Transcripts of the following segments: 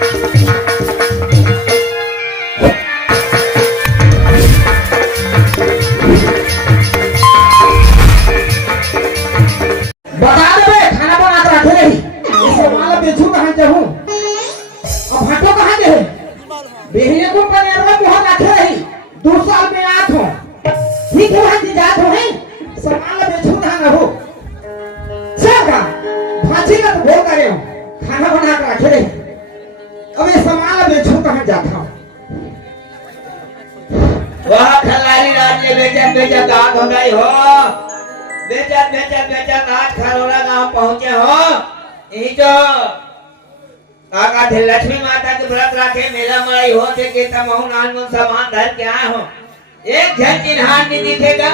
बता दे बे, खाना बना कर रखे नहीं। इसे माला बेचू कहाँ जाऊँ? अब हटो कहाँ गए? बेहने को पनेर में बहुत रखे नहीं। 2 साल में आठ हो। ठीक है वहाँ जात हो हैं? सामान बेचू कहाँ न हो? सब का भाजी का तो बोल करे हो। खाना बना कर रखे नहीं। अब ये सामान बेचू कहाँ जाता हूँ? वह खलारी रात ले बेचा दांत हो गई हो। बेचा नाच खरोड़ा गांव पहुंचे हो। यही जो आका थे लक्ष्मी माता के व्रत रखे मेला मड़ाई होते के तमहु नान मुन सामान धर के आए हो। एक झन चिन्हार नहीं दिखेगा।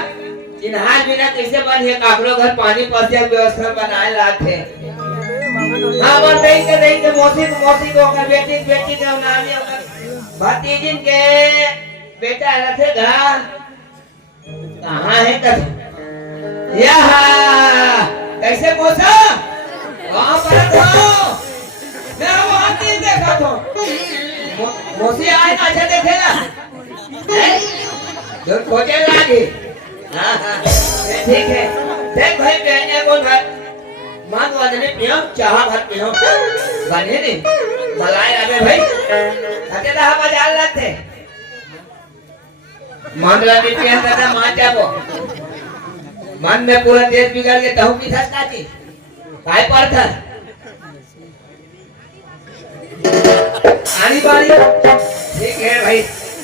चिन्हार बिना कैसे बनिए? काकरो घर पानी पसिया व्यवस्था बनाए लाते। हाँ बस देख के मोसी को कर बेटी के नानी होकर भतीजिन के बेटा रखे घर कहाँ है कभी? कैसे मोसा वहाँ पर हो? मैं वहाँ नहीं देखा तो मोसी आए ना अच्छा देखेगा जो खोजे लागे। हाँ ठीक है देख भाई बहने को घर मान वादने पियो चाह भर पियो बने नहीं मलाई आगे भाई अके रहा बाजार लाते मामला में पिया करना मान जाबो मन में पूरा देश बिगड़ के तहु की सस्ता थी काय पर था आनी बारी ठीक है भाई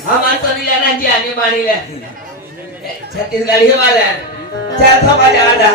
हम तो नहीं जाना जी आनी बारी ले छत्तीसगढ़ी वाला चल तो बाजार दा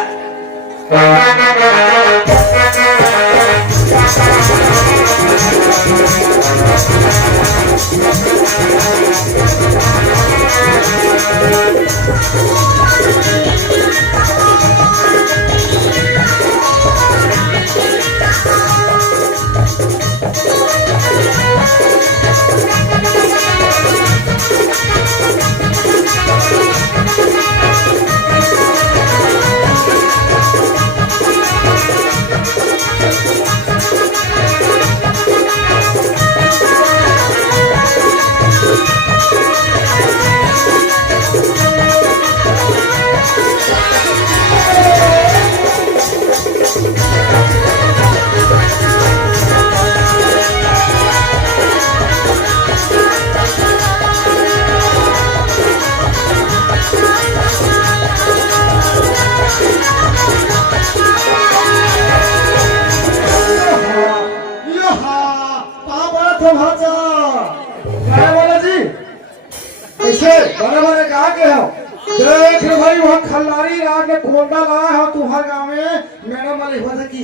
देख भाई वहाँ खल्लारी आके कोंडा लाया हो तुम्हारे गाँव में मेरा मालिक हो सकी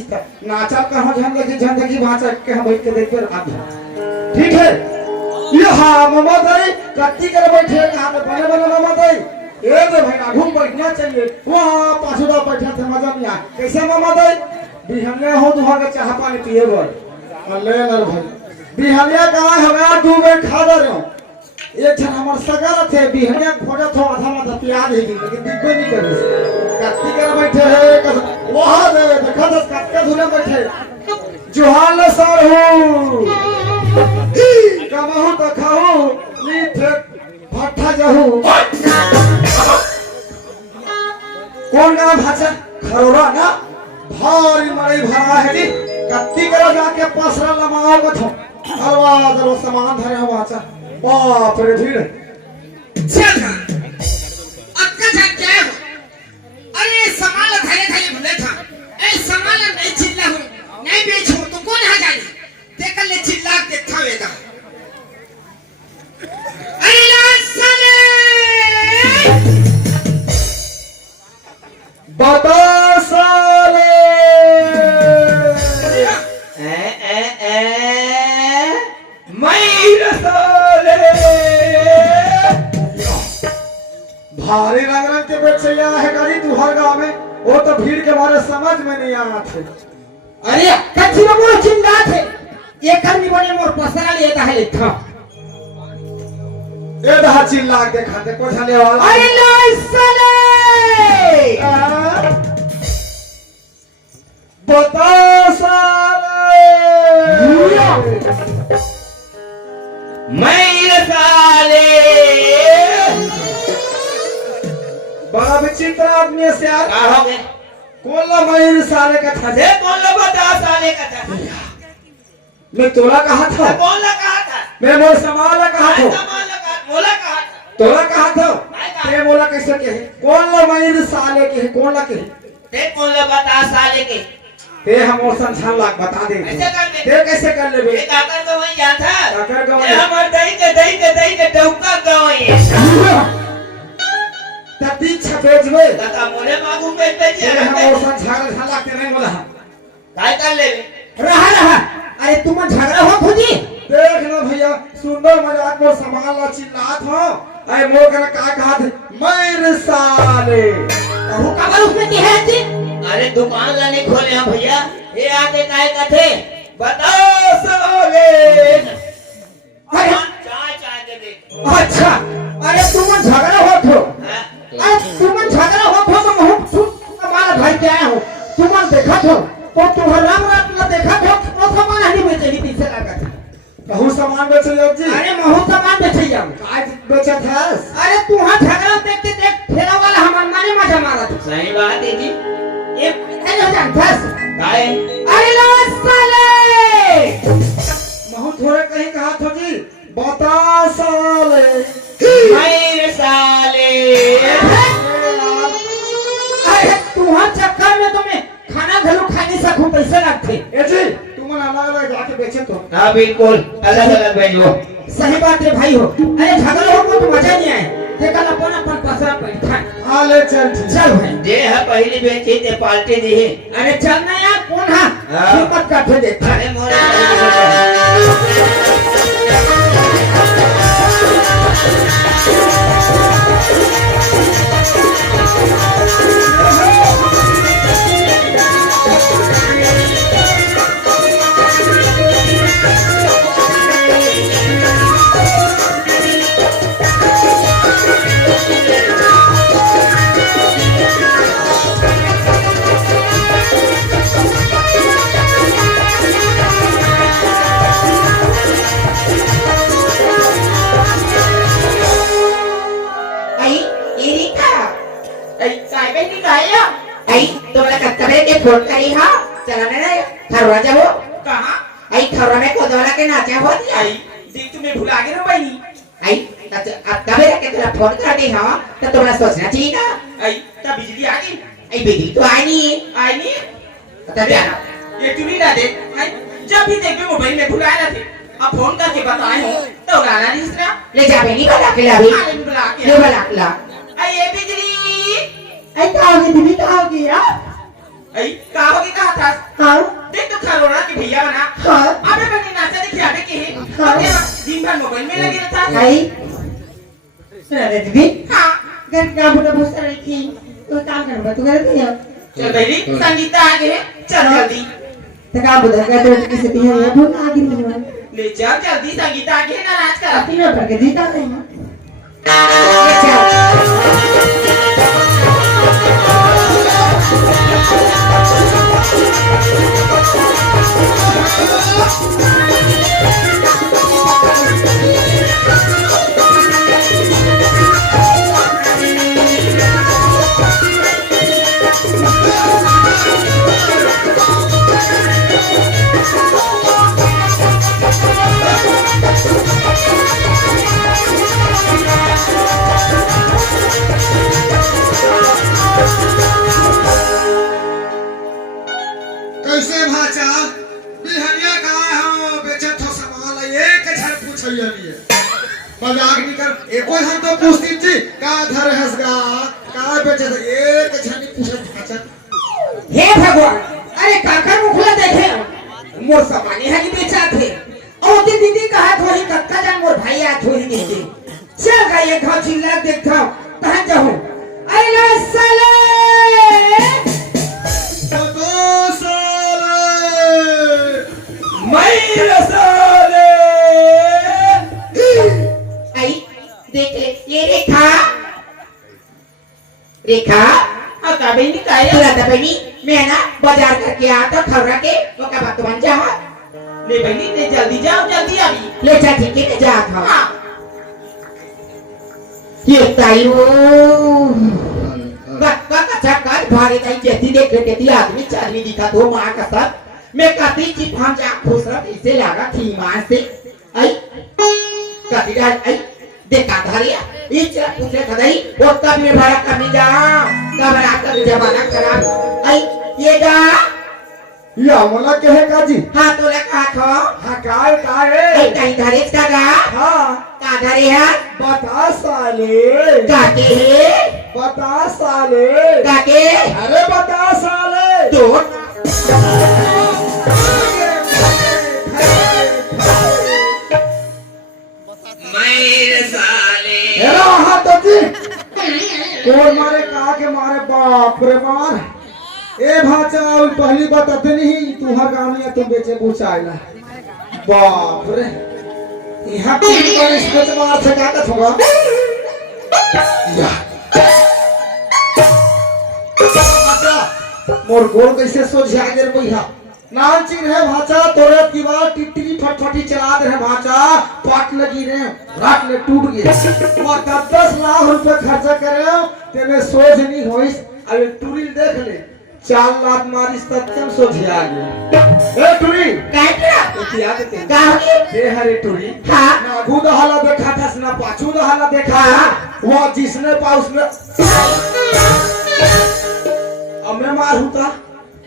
नाचा कहाँ झन देखी वहाँ चढ़ के हम बैठ के देख कर ठीक है ये हाँ मामा दाई कत्ती कर बैठे कहाँ पे बने मामा दाई ये तो भाई आघूम बैठना चाहिए वहाँ पाछुड़ा बैठे थे मजा नहीं आया कैसे मामा दाई बिहनिया हो तुम्हारे चाह पानी पिए बोल ले नर भाई बिहनिया कहाँ हमें 2 में खा दे रहे हो एक जन हमार सगर थे बिहनिया खोजा थो आधा माथा प्याज है लेकिन दिखबे नहीं करी कत्ती कर बैठे है वहां दे देखा दस कत्ते धुने बैठे जोहान सर हो कमाहू तो खाहू नी थे भट्ठा जहू कौन गाँव भाषा खरोड़ा ना भारी मड़ई भरा है नी कत्ती कर जाके पसरा लमाओ को थो हलवा जरो सामान धरे हो भाषा बाप रे धीरे चल अक्का था क्या हो अरे सामान धरे भूले था ए सामान नहीं चिल्ला हूं नहीं बेचो तो कौन आ जाए देख ले चिल्ला के खावेगा अरे लासले बता साले भारी रंग के बेचैया है गाड़ी तुहर गाँव में वो तो भीड़ के बारे समझ में नहीं आना थे अरे कच्ची में मोर चिंता थे ये करनी बने मोर पसरा ले था लिखा ये दहा चिल्ला के खाते को छले वाला अरे लासले बता साले मैं साले बड़ा विचित्र आदमी है यार। का हो गए कौन ला मयूर साले का था अरे कौन ला बता साले का था मैं तोला कहा था, कौन ला कहा था मैं मोर समाला कहा था, सामान लगा मोला कहा था तोला कहा था ते मोला कैसे कहे कौन ला मयूर साले के है कौन ला के ते कौन ला बता साले के ते हम और संसार लाग बता दे ऐसे कर ले ते कैसे कर ले बे ये काकर को वही जान था काकर को ये हमार दही के डौका गवई तती छपेज में काका मोले मागू में पे ते हम और संसार झला के नहीं बोला काय कर ले रहा रहा अरे तुम झगड़ा हो खुदी देख लो भैया सुंदर मजाक में सामान ला चिल्लात हो अरे मोर का कहा थे मयूर साले कहू कबर उसमें की है जी अरे दुकान लाने खोले हम भैया ये आके काय का थे बताओ साले अरे चाय चाय दे दे अच्छा अरे तुम झगड़ा हो थो हाँ? अरे तुम झगड़ा हो थो तो हम तुम्हारा भाई के आए हो तुम देखा थो तो तुम्हारा रात में देखा थो तो सामान हनी में चली पीछे लगा था कहूँ सामान बेचे योग जी अरे महू सामान बेचे जाओ आज बेचा था अरे तुम्हारा झगड़ा देखते देख फेरा वाला हमारे माने मजा मारा था सही बात है जी ये नहीं हो जानता काय अरे लो साले महू थोड़े कहीं कहा था जी बता साले मैं साले अरे तुम्हारे चक्कर में तुम्हें खाना घलो खा नहीं सकूं पैसे लगते ए जी तुम अलग अलग जाके बेचे तो हाँ बिल्कुल अलग अलग भेजो सही बात है भाई हो अरे झगड़ा हो तो मजा नहीं आए देखा अपन अपन पसरा बैठा हाँ ले चल ठीक चल भाई जे है पहली बेची ते पाल्टी दी है अरे चल ना यार कौन है हाँ। हिम्मत करके देखा अरे मोरे आई एरिका आई काय काय की काय आई तुम्हाला कत्तरे के फोन करी हा चला ना खरवा जाओ कहा आई खरवा में को दोला के नाचा हो दिया आई देख तुम्हें भुला गए ना बहनी आई अब कभी रखे तेरा फोन कर दे हाँ तो तुम्हारा सोचना चाहिए ना आई तब बिजली आ गई आई बिजली तो आई नहीं है आई नहीं बता जाना ये चुनी ना दे आई जब भी देखे मोबाइल में भुलाए ना थे अब फोन करके बताए हो तो गाना नहीं सुना ले जा बेनी बला के ला भी आने में बुला के ले बला के ला आई ये बिजली आई कहोगे दीदी कहोगे यार आई कहा होगी कहा था हाँ देख तो खरोना की भैया बना हाँ अबे बनी नाचा देखिए आगे के है हाँ। क्या दिन भर मोबाइल में लगे रहता आई सुना दे दीदी हाँ घर का बुढ़ा बहुत सारा थी तो काम करना तू कर दिया चल बेटी संगीता आ गए चल जल्दी तो काम बुढ़ा का तो किसी भी है बहुत आगे नहीं ले चल जल्दी संगीता आ गए ना नाच कर अपनी ना पर के दीता नहीं ले चल कैसे भाचा बिहनिया कहा हो बेचे तो सामान एक झर पूछैया नहीं मजाक नहीं कर एको हम तो पूछती थी का धर हसगा का बेचे तो एक झर नहीं पूछे भाचा हे भगवान अरे काकर मुखला देखे मोर सामानी हनी बेचा थे और ती दीदी कहा थोड़ी कक्का जान मोर भाई आ थोड़ी दीदी चल गई एक घाव चिल्ला देखता तहां जाऊं अरे लो साले तो साले मैं साले आई देख ले ये रेखा रेखा हाँ का बहनी का है तुला दबनी मैं ना बाजार करके आता खबरा के वो का बात बन जा ले बहनी ले जल्दी जाओ जल्दी अभी ले जा ठीक है जा था हाँ ये ताई वो बक्का का चक्कर भारी ताई जैसी देख लेते थी आदमी चादमी दिखा दो माँ का सब मैं कहती कि हम जा खुश रह इसे लगा थी माँ से आई कहती रहा आई देखा धारिया इच्छा पूछे खदाई वो तब में भरा करने जा कब रात का जमाना खराब आई ये जा या मोला कहे काजी हाँ तो लगा खो हाँ काय काय आई कहीं धारे का गा हाँ का धारे है बता साले काके है बता साले काके अरे बता साले तो मेरे साले हेलो हाँ तो जी कौन मारे कहा के मारे बाप रे मार ए भाचा पहली बात अपनी ही तू हर गाँव में तुम बेचे पूछाएला बाप रे यहाँ तीन बार इसको मार से काटा होगा या मोर गोल कैसे सोझा गेल भैया नाम चिन्ह है भाचा तोरे दीवार टिटरी फटफटी चला दे है भाचा पाट लगी रे रात में टूट गए वो 10 लाख रुपए खर्चा करे ते में सोझ नहीं होइस अब टूरी देख ले 4 लाख मारिस तत्म सोझ आ गया ए टूरी काटरा इतिहास ते गाँव दे हरे टूरी हाँ ना आगू दहाला देखा था ना पाछू दहाला देखा वो जिसने पा उसने अब मैं मार होता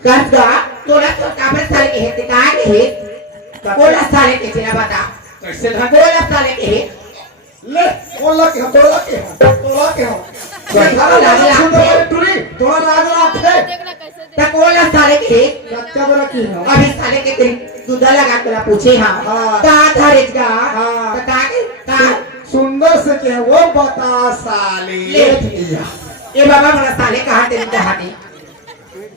करता तोला तो काबे साले के है कहाँ के है कोला साले के तेरा बता कैसे ढंग कोला साले के है ले बोला के तोला के हो तोला लाज लागे। टूरी तोला लाज लागे तो कोला साले के है कत्ता बड़ा की हो अभी साले के तेरी दूधा लगा कर पूछे हाँ हाँ। कहाँ धारे का हाँ। तो कहाँ के कहाँ सुंदर से के वो बता साले ले ये बाबा मेरा साले कहाँ तेरी कहाँ नहीं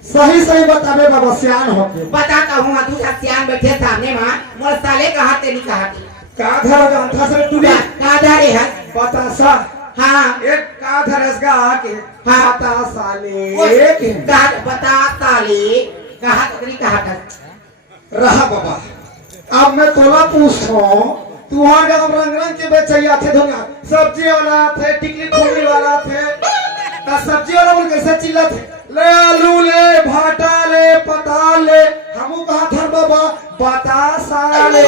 सही सही बतावे बाबा सियान होके बताता हूँ तू सियान बैठे सामने माँ मोर साले कहाँ तेरी कहाँ नहीं का धर गंथा से टूरी कहाँ धारे है बता सा हाँ एक का धरसगा के हाँ। बता साले के कहाँ बता ताली कहाँ तेरी कहाँ का रहा बाबा अब मैं तोला पूछो तू वहाँ गाँव रंग रंग के बेचैया थे धोना सब्जी वाला थे टिकली खोली वाला थे सब्जी वाला बोल कैसे चिल्ला थे ले आलू ले भाटा ले पताल ले हमू कहा था बाबा बता साले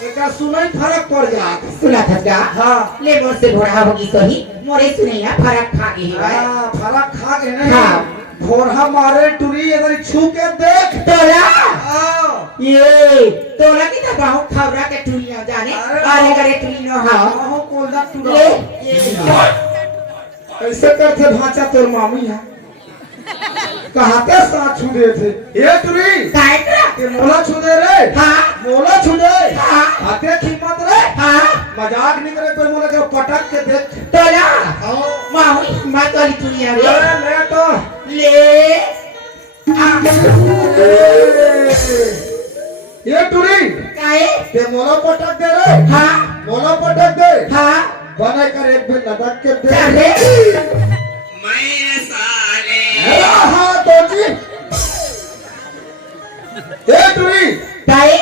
एक सुनाई फर्क पड़ जात सुना था क्या हाँ ले मोर से घोड़ा होगी तो ही मोरे सुने ना फरक खा गई है हाँ फर्क खा गए नहीं हाँ। भोरहा मारे टूरी अगर छू के देख तोला हाँ ये तोला की तो बहुत खबरा के टुनिया जाने अरे अरे करे टुनिया हाँ आहो कोल्डा टूरा ले ये कैसे करते भाचा तोर मामी है कहाते साथ छू दे थे ये टूरी काटरा ये मोला छू दे रे हाँ मोला छू दे हाँ। आते कीमत रे हाँ मजाक नहीं करे कोई मोला के पटक के देख तोला आओ माँ मैं तो टुनिया ले रे ले तो ले ये टूरी काहे ये मोला पटक दे रे हाँ मोला पटक दे हाँ बना कर एक भी लटक के दे अरे मेरे साले हाँ तो जी ए टूरी काहे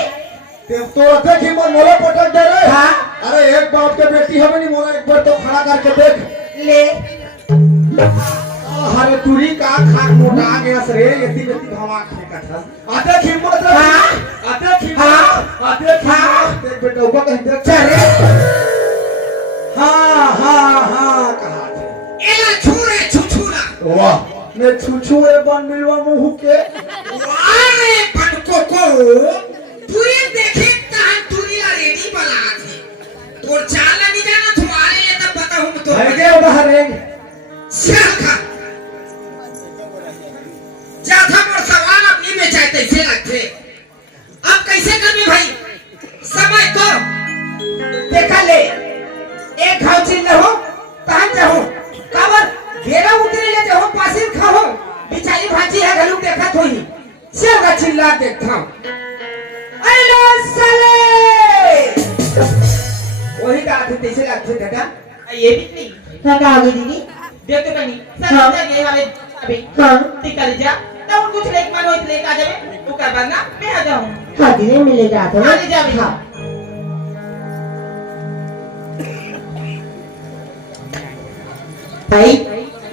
ते तो देखी मोला पटक दे रे हाँ अरे एक बाप के बेटी हमें नहीं मोला एक बार तो खड़ा करके देख ले हरे टूरी का खाक मोटा आ गया सरे यति यति भवा खाने का था आते खिमत रे हाँ। आते खिमत हाँ। आते हाँ। खिमत देख बेटा ऊपर कहीं देख चले हाँ हाँ हाँ कहा थे एला छुरे छुछुरा वाह मैं छुछू रे बन मिलवा मुंह के वारे पटको को पूरी देखे तान तुरिया रेडी बना थी तोर चाला नहीं जाना तुम्हारे ये तब पता हूं तो है के उधर रे सियाखा जाथा मोर सवाल अपनी में चाहते से रखे अब कैसे करबे भाई समय तो देखा ले एक खाओ चिल्ला हो तान जाओ काबर घेरा उतरे ले जाओ पासिल खाओ बिचारी भाजी है गलू देखा थोई सेव का चिल्ला देखता अरे साले वही का आते तैसे लगते दादा ये भी नहीं क्या कहा दीदी देख तो बनी हाँ। सब ये वाले अभी हाँ टिकल जा तो कुछ लेके मानो इतने का जावे तू कर बना मैं आ जाऊं हाँ दीदी मिलेगा तो हाँ, ले जा भैया। हाँ भाई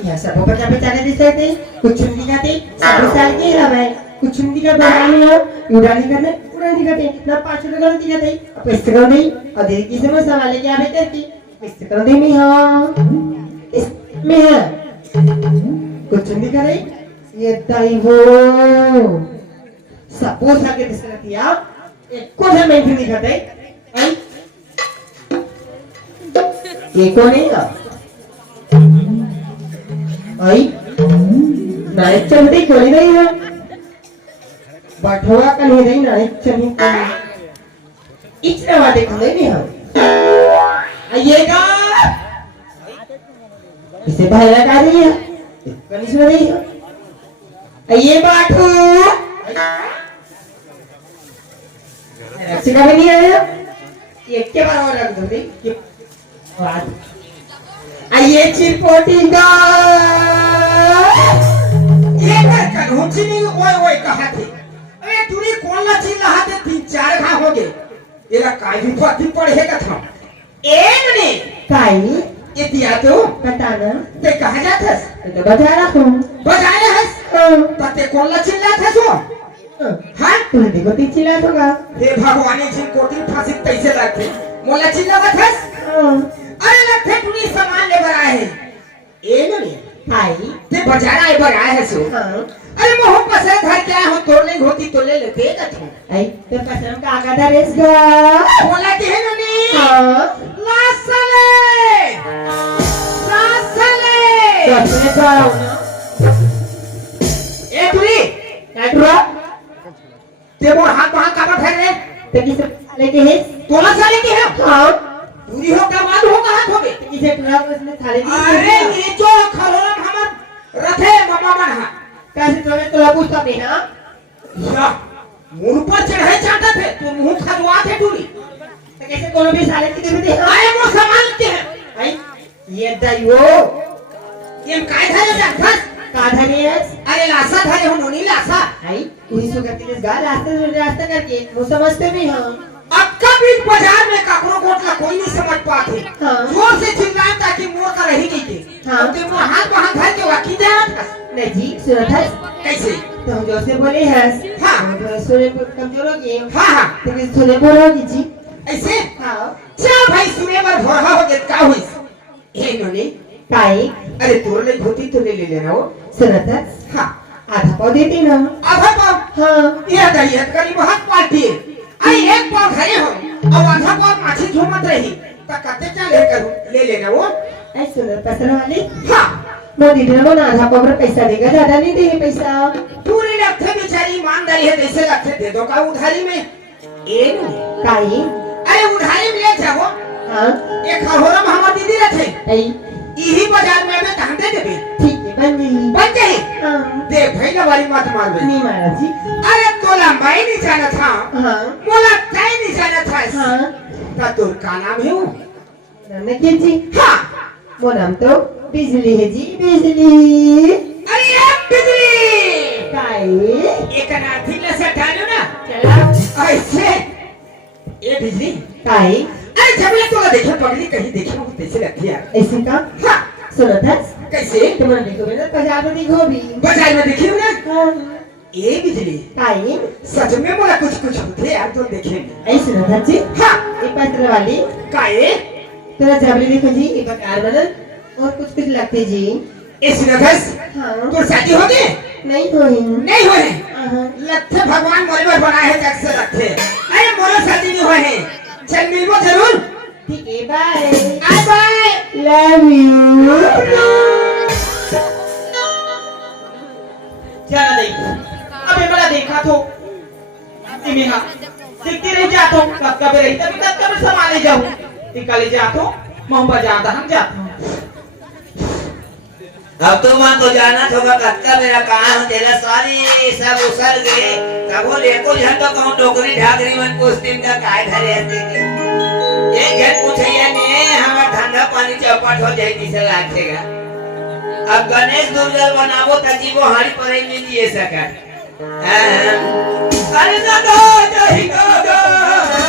यह सब बच्चा बेचारे दिसते थे कुछ नहीं खाते सब साल के हवे कुछ नहीं का बनाने हो उड़ानी करते ना 5 रुपए गलती करते अब इस तरह नहीं और दीदी की समझ सवाल क्या बेहतर की इस तरह नहीं में हाँ इस में है कुछ नहीं करे ये दाई हो सपोज आके दिस रही आप एक को है मैं नहीं करते आई ये कौन है आई नाइट चलती कोई नहीं है बठवा का नहीं रही नाइट चलनी कोई इतना वादे को नहीं हम आइएगा इसे भाई लगा रही है कहीं सुन रही है आइए बाटू रक्षिका भी नहीं आया ये के बार और रख दो ये बात आइए चिरपोटिंगा ये कर होची नहीं ओए ओए कहा थे अरे तूने कौन ला चिल्ला रहा थे 3-4 घा हो गए येला काय भी पति पढ़ेगा था एक ने काई ये दिया तो बताना ते कहा जाता तो बता रहा हूँ बजाए है तते कौन ला चिल्ला था सो हां तुम देखो तीन चिल्ला होगा हे भगवान जी कोटी फांसी कैसे लगते मोला चिल्ला था अरे लगते तूने सामान ले बर आए हैं ए नहीं काई ते बजाना है बर आए है सो अरे मोह पसंद घर क्या हो तोड़ नहीं होती तो ले लेते कथू आई तो पसंद का आगा था रेस गा बोला के है ननी हाँ लासले तो अपने को आओ ना ए तुरी काटुआ ते मोर हाथ वहां काबर फेर रे तो किसे लेके है तोला साले की है हाँ पूरी हो का बाद हो का हाथ हो गए किसे ट्रक उसने थाले दी अरे ये जो खरोम हमर रथे मम्मा मन हा कैसे तुम्हें तो लागू सब है ना या मुंह पर चढ़े चाहता थे तू मुंह खजवा थे टूरी तो कैसे कोनो भी साले की दे दे आए मो सामान के आई ये दाइयो ये काय था ये धस काधरियस अरे लासा था ये नोनी लासा आई कोई सो करती है गा रास्ता करके वो समझते भी हां अक्का बीच बाजार में काकरो कोटला कोई नहीं समझ पाते हाँ। जोर से चिल्लाए ताकि मोर का रही नहीं थी हाँ। ते मोर हाथ वहां धर के वाकी दे रहा था नहीं जी सुना था कैसे तो हम जो से बोले हैं हाँ। तो सुने को कमजोर हो गए हाँ हाँ तो किस सुने बोलोगी जी ऐसे हां चल भाई सुने पर भोरहा हो गया का हुई ए नोनी काई अरे तोर ले घोटी तो ले लेना वो सुना था हाँ आधा पाव देती ना आधा पाव हाँ ये दही है करीब हाथ पार्टी है अरे एक पाव खाए हो और आधा पाव माछी झूमत रही तो कते क्या ले लेना वो ऐ सुना पसंद वाली हाँ मोदी ने वो आधा पाव पैसा देगा ज्यादा नहीं देंगे पैसा पूरी लगते बेचारी ईमानदारी है कैसे लगते दे दो का उधारी में ए काई अरे उधारी में ले जाओ हां एक खरोरम हमर दीदी रथे आई यही बाजार में मैं कहां दे देबे ठीक है बन गई हां दे भैया वाली मत मारबे नहीं मारा जी अरे तो लंबाई नहीं जाना था हाँ मोला तय नहीं जाना था हाँ का तोर का नाम है वो नाम क्या जी हाँ वो नाम तो बिजली है जी बिजली अरे ये बिजली काई एक नाथी ले से डालो ना चला ऐसे ये बिजली काई अरे जब ये तो देखे पगली कहीं देखे वो कैसे लगती है ऐसे का हाँ सुनो था कैसे तुम्हारे देखो ना बाजार में देखो भी बाजार में देखी हो ना हाँ ये बिजली काई सच में मोला कुछ कुछ होते यार तो देखे ऐसे सुनो था जी हाँ ये पत्र वाली काए तेरा जबरी देखो जी ये बकार बनल और कुछ लगते जी इस नफस हाँ तो शादी हो गई नहीं हुई नहीं हुए हाँ लत्थे भगवान मोरे पर बनाए हैं जग से रखे अरे मोरे शादी नहीं हुए हैं चल मिलबो जरूर ठीक है bye bye bye love you जाना देख अबे बड़ा देखा तो इमिहा देखती रह जातो कब कब रही तभी कब कब संभाले जाऊं निकाले जातो मोहब्बत जाता हम जाता अब तो मन तो जाना होगा कत्ता मेरा कहाँ हो तेरा सारी सब उसल गए तब वो लेको जन तो कहूँ डोकरी ढाकरी मन कुछ दिन का काय धरे हंसते थे एक जन पूछे ने हमारा ठंडा पानी चौपट हो जाए जिसे लाखेगा अब गणेश दुर्गा बनावो ताकि वो हाड़ी पर ही नहीं दिए सका अरे ना दो जय गागा